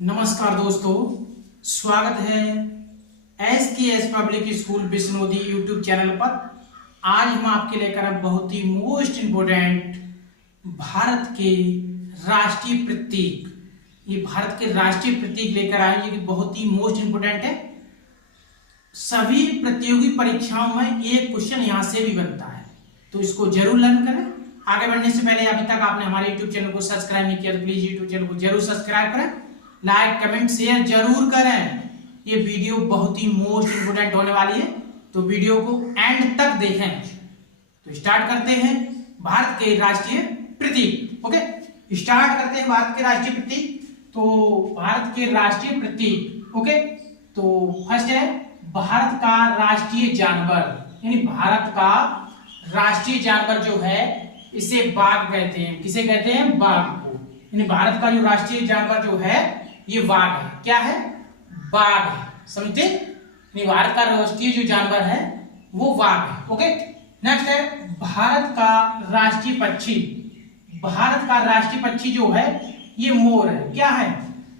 नमस्कार दोस्तों, स्वागत है S public school Bishnodi YouTube channel पर। आज हम आपके लेकर आए बहुत ही मोस्ट इम्पोर्टेंट भारत के राष्ट्रीय प्रतीक। ये भारत के राष्ट्रीय प्रतीक लेकर आए जो कि बहुत ही मोस्ट इम्पोर्टेंट है। सभी प्रतियोगी परीक्षाओं में एक क्वेश्चन यहाँ से भी बनता है, तो इसको जरूर लर्न करें। आगे बढ़ने से पहले अभी तक आपने हमारे यूट्यूब चैनल को सब्सक्राइब नहीं किया तो प्लीज यूट्यूब चैनल को जरूर सब्सक्राइब करें, लाइक कमेंट शेयर जरूर करें। ये वीडियो बहुत ही मोस्ट इंपोर्टेंट होने वाली है, तो वीडियो को एंड तक देखें। तो स्टार्ट करते हैं भारत के राष्ट्रीय प्रतीक। ओके, स्टार्ट करते हैं भारत के राष्ट्रीय प्रतीक। तो भारत के राष्ट्रीय प्रतीक, ओके, तो फर्स्ट है भारत का राष्ट्रीय जानवर। यानी भारत का राष्ट्रीय जानवर जो है इसे बाघ कहते हैं। किसे कहते हैं? बाघ को। यानी भारत का जो राष्ट्रीय जानवर जो है ये बाघ है। क्या है? बाघ है। समझते? भारत का राष्ट्रीय जो जानवर है वो बाघ है। ओके, नेक्स्ट है भारत का राष्ट्रीय पक्षी। भारत का राष्ट्रीय पक्षी जो है ये मोर है। क्या है?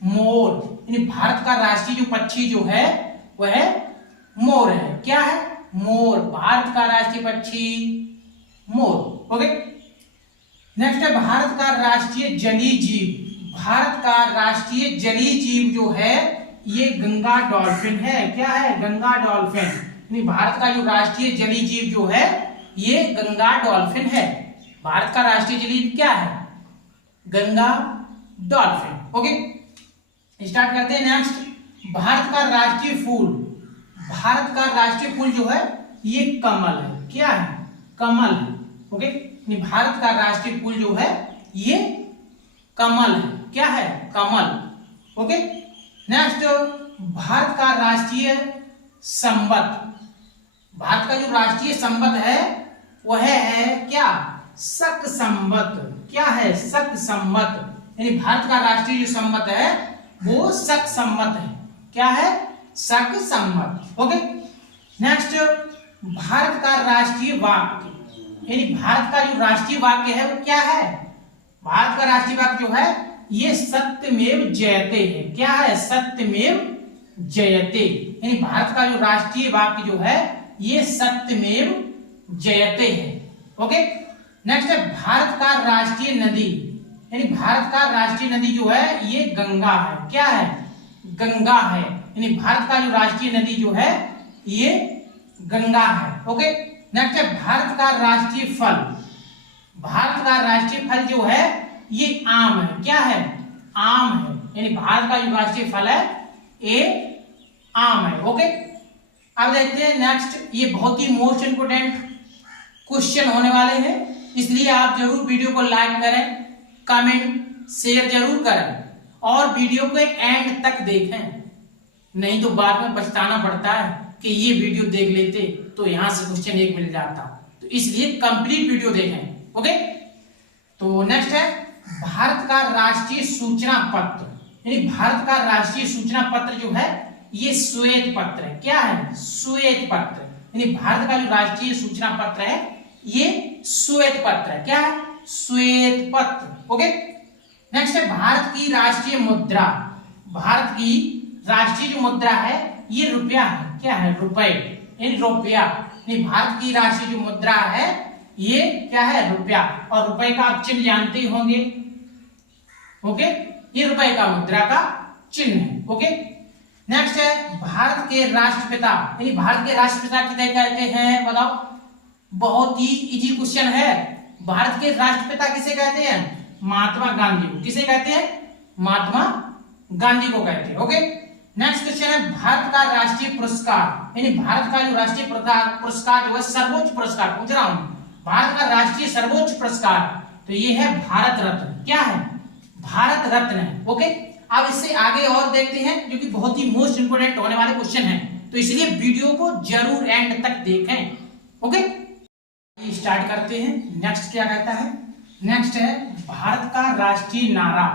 मोर। यानी भारत का राष्ट्रीय जो पक्षी जो है वह मोर है। क्या है? मोर। भारत का राष्ट्रीय पक्षी मोर। ओके, नेक्स्ट है भारत का राष्ट्रीय जलीय जीव। भारत का राष्ट्रीय जलीय जीव जो है ये गंगा डॉल्फिन है। क्या है? गंगा डॉल्फिन। यानी भारत का जो राष्ट्रीय जलीय जीव जो है ये गंगा डॉल्फिन है। भारत का राष्ट्रीय जलीय जीव क्या है? गंगा डॉल्फिन। ओके, स्टार्ट करते हैं नेक्स्ट। भारत का राष्ट्रीय फूल। भारत का राष्ट्रीय फूल जो है ये कमल है। क्या है? कमल है। ओके, भारत का राष्ट्रीय फूल जो है ये कमल है। क्या है? कमल। ओके, नेक्स्ट भारत का राष्ट्रीय संवत। भारत का जो राष्ट्रीय संवत है वह है क्या? शक संवत। क्या है? शक संवत। यानी भारत का राष्ट्रीय जो संवत है वो शक संवत है। क्या है? शक संवत। ओके, नेक्स्ट भारत का राष्ट्रीय वाक्य। यानी भारत का जो राष्ट्रीय वाक्य है वो क्या है? भारत का राष्ट्रीय वाक्य जो है ये सत्यमेव जयते है। क्या है? सत्यमेव जयते। यानी भारत का जो राष्ट्रीय वाक्य जो है ये सत्यमेव जयते है। ओके, नेक्स्ट है भारत का राष्ट्रीय नदी। यानी भारत का राष्ट्रीय नदी जो है ये गंगा है। क्या है? गंगा है। यानी भारत का जो राष्ट्रीय नदी जो है ये गंगा है। ओके, नेक्स्ट है भारत का राष्ट्रीय फल। भारत का राष्ट्रीय फल जो है ये आम है। क्या है? आम है। यानी भारत का जो राष्ट्रीय फल है ये आम है। ओके, अब देखते हैं नेक्स्ट। ये बहुत ही मोस्ट इंपोर्टेंट क्वेश्चन होने वाले हैं, इसलिए आप जरूर वीडियो को लाइक करें, कमेंट शेयर जरूर करें और वीडियो को एंड तक देखें। नहीं तो बाद में पछताना पड़ता है कि ये वीडियो देख लेते तो यहां से क्वेश्चन एक मिल जाता। तो इसलिए कंप्लीट वीडियो देखें। ओके, तो नेक्स्ट है भारत का राष्ट्रीय सूचना पत्र। यानी भारत का राष्ट्रीय सूचना पत्र जो है ये श्वेत पत्र है। क्या है? श्वेत पत्र। यानी भारत का जो राष्ट्रीय सूचना पत्र है ये श्वेत पत्र है। क्या है? श्वेत पत्र। ओके, नेक्स्ट है भारत की राष्ट्रीय मुद्रा। भारत की राष्ट्रीय जो मुद्रा है ये रुपया है। क्या है? रुपए। यानी रुपया। यानी भारत की राष्ट्रीय जो मुद्रा है ये क्या है? रुपया। और रुपए का आप चिन्ह जानते ही होंगे। ओके, ये रुपए का मुद्रा का चिन्ह है। ओके, नेक्स्ट है भारत के राष्ट्रपिता। यानी भारत के राष्ट्रपिता किसे कहते हैं? बताओ। बहुत ही इजी क्वेश्चन है। भारत के राष्ट्रपिता किसे कहते हैं? महात्मा गांधी को। किसे कहते हैं? महात्मा गांधी को कहते हैं। ओके, नेक्स्ट क्वेश्चन है भारत का राष्ट्रीय पुरस्कार। यानी भारत का जो राष्ट्रीय पुरस्कार जो है सर्वोच्च पुरस्कार पूछ रहा हूं। भारत का राष्ट्रीय सर्वोच्च पुरस्कार तो ये है भारत रत्न। क्या है? भारत रत्न है। ओके, अब इससे आगे और देखते हैं जो कि बहुत ही मोस्ट इंपोर्टेंट होने वाले क्वेश्चन है, तो इसलिए वीडियो को जरूर एंड तक देखें। ओके, स्टार्ट करते हैं। नेक्स्ट क्या कहता है? नेक्स्ट है भारत का राष्ट्रीय नारा।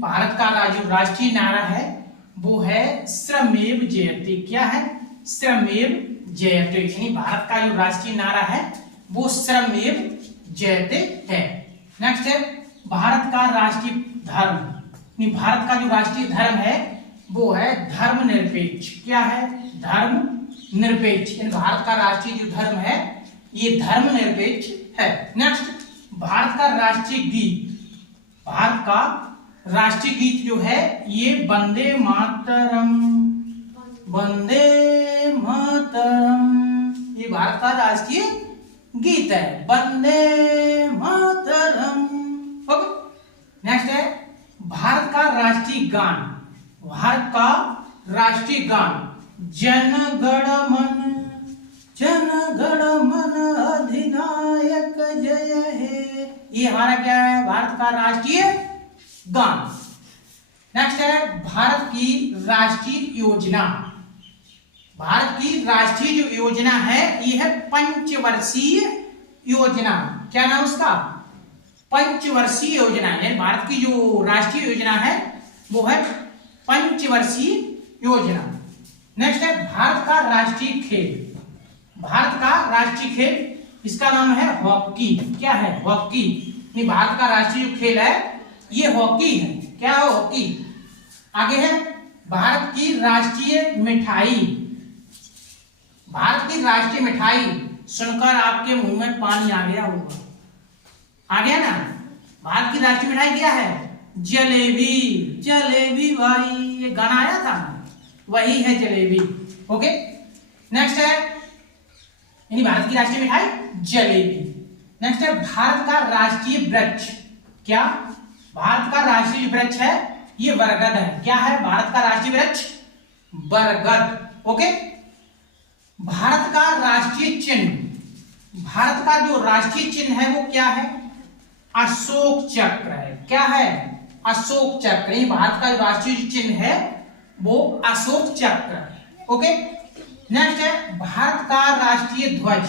भारत का जो राष्ट्रीय नारा है वो है श्रमेव जयते। क्या है? श्रमेव जयते। यानी भारत का जो राष्ट्रीय नारा है वो श्रमेव जयते है। नेक्स्ट है भारत का राष्ट्रीय धर्म। भारत का जो राष्ट्रीय धर्म है वो है धर्मनिरपेक्ष। क्या है? धर्मनिरपेक्ष। भारत का राष्ट्रीय जो धर्म है ये धर्मनिरपेक्ष है। नेक्स्ट, भारत का राष्ट्रीय गीत, भारत का राष्ट्रीय गीत जो है ये वंदे मातरम, वंदे मातरम, ये भारत का राष्ट्रीय गीत है, वंदे मातरम। ओके। नेक्स्ट है भारत का राष्ट्रीय गान, भारत का राष्ट्रीय गान जन गण मन, जन गण मन अधिनायक जय हे, ये हमारा क्या है? भारत का राष्ट्रीय गान। नेक्स्ट है भारत की राष्ट्रीय योजना, भारत की राष्ट्रीय जो योजना है ये है पंचवर्षीय योजना। क्या नाम उसका? पंचवर्षीय योजना है। भारत की जो राष्ट्रीय योजना है वो है पंचवर्षीय योजना। नेक्स्ट है भारत का राष्ट्रीय खेल, भारत का राष्ट्रीय खेल इसका नाम है हॉकी। क्या है? हॉकी। भारत का राष्ट्रीय जो खेल है ये हॉकी है। क्या है? हॉकी। आगे है भारत की राष्ट्रीय मिठाई, भारत की राष्ट्रीय मिठाई सुनकर आपके मुंह में पानी आ गया होगा, आ गया ना? भारत की राष्ट्रीय मिठाई क्या है? जलेबी। जलेबी भाई, ये गाना आया था, वही है जलेबी। ओके। नेक्स्ट है भारत की राष्ट्रीय मिठाई जलेबी। नेक्स्ट है भारत का राष्ट्रीय वृक्ष। क्या? भारत का राष्ट्रीय वृक्ष है ये बरगद है। क्या है भारत का राष्ट्रीय वृक्ष? बरगद। ओके। भारत का राष्ट्रीय चिन्ह, भारत का जो राष्ट्रीय चिन्ह है वो क्या है? अशोक चक्र है। क्या है? अशोक चक्र। ये भारत का जो राष्ट्रीय चिन्ह है वो अशोक चक्र है। ओके। नेक्स्ट है भारत का राष्ट्रीय ध्वज,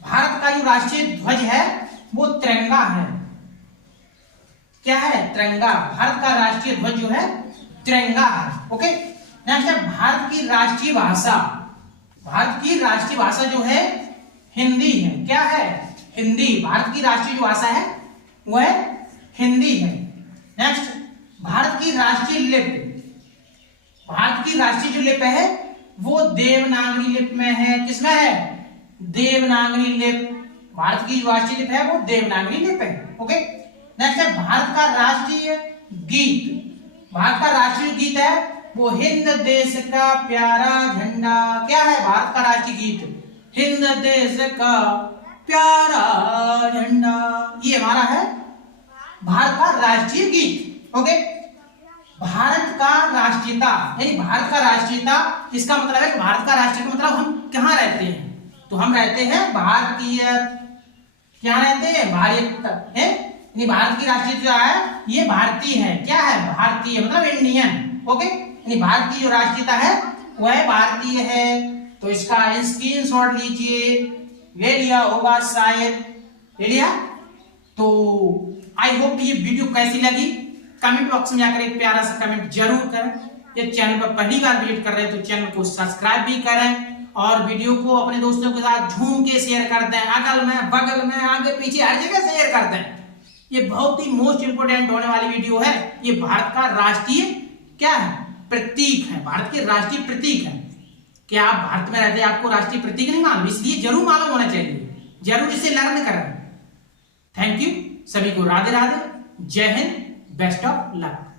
भारत का जो राष्ट्रीय ध्वज है वो तिरंगा है। क्या है? तिरंगा। भारत का राष्ट्रीय ध्वज जो है तिरंगा है। ओके। नेक्स्ट है भारत की राष्ट्रीय भाषा, भारत की राष्ट्रीय भाषा जो है हिंदी है। क्या है? हिंदी। भारत की राष्ट्रीय जो भाषा है वो है हिंदी है। नेक्स्ट भारत की राष्ट्रीय लिपि, भारत की राष्ट्रीय जो लिपि है वो देवनागरी लिपि में है। किसमें है? देवनागरी लिपि। भारत की जो राष्ट्रीय लिपि है वो देवनागरी लिपि है। ओके। नेक्स्ट है भारत का राष्ट्रीय गीत, भारत का राष्ट्रीय गीत है वो हिंद देश का प्यारा झंडा। क्या है भारत का राष्ट्रीय गीत? हिंद देश का प्यारा झंडा, ये हमारा है भारत का राष्ट्रीय गीत। ओके। भारत का राष्ट्रीयता, यानी भारत का राष्ट्रीयता इसका मतलब है कि भारत का राष्ट्रीय का मतलब हम कहाँ रहते हैं? तो हम रहते हैं भारतीय। क्या रहते हैं? भारत है। भारत की राष्ट्रीयता है ये भारतीय है। क्या है? भारतीय मतलब इंडियन। ओके। भारत की जो राष्ट्रीयता है वह भारतीय है। तो इसका स्क्रीनशॉट लीजिए, ले लिया होगा शायद, ले लिया? तो आई होप ये वीडियो कैसी लगी कमेंट बॉक्स में जाकर एक प्यारा सा कमेंट जरूर करें। ये चैनल पर पहली बार विजिट कर रहे हैं तो चैनल को सब्सक्राइब भी करें और वीडियो को अपने दोस्तों के साथ झूम के शेयर कर दें, अगल में बगल में आगे पीछे हर जगह शेयर कर दें। ये बहुत ही मोस्ट इंपोर्टेंट होने वाली वीडियो है। ये भारत का राष्ट्रीय क्या है? प्रतीक है, भारत के राष्ट्रीय प्रतीक है। क्या आप भारत में रहते हैं आपको राष्ट्रीय प्रतीक नहीं मालूम? इसलिए जरूर मालूम होना चाहिए, जरूर इसे लर्न करें। थैंक यू सभी को, राधे राधे, जय हिंद, बेस्ट ऑफ लक।